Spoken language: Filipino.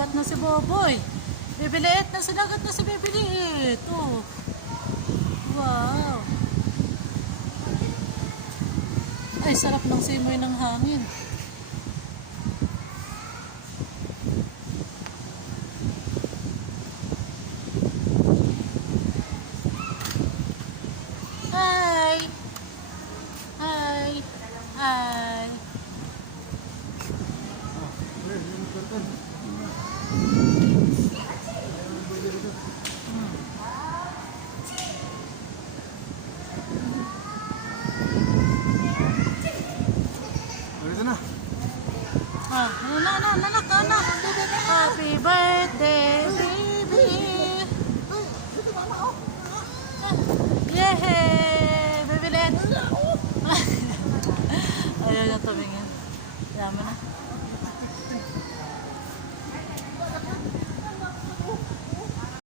sinagat na si Boboy. Bibiliit na sinagat na si Bibiliit. Oh. Wow. Ay, sarap ng simoy ng hangin. Hi! Hi! Hi! Dito na. Anak. Happy birthday, baby! Yehey! Bibiliit! Ayaw niya tumingin. Yaman na.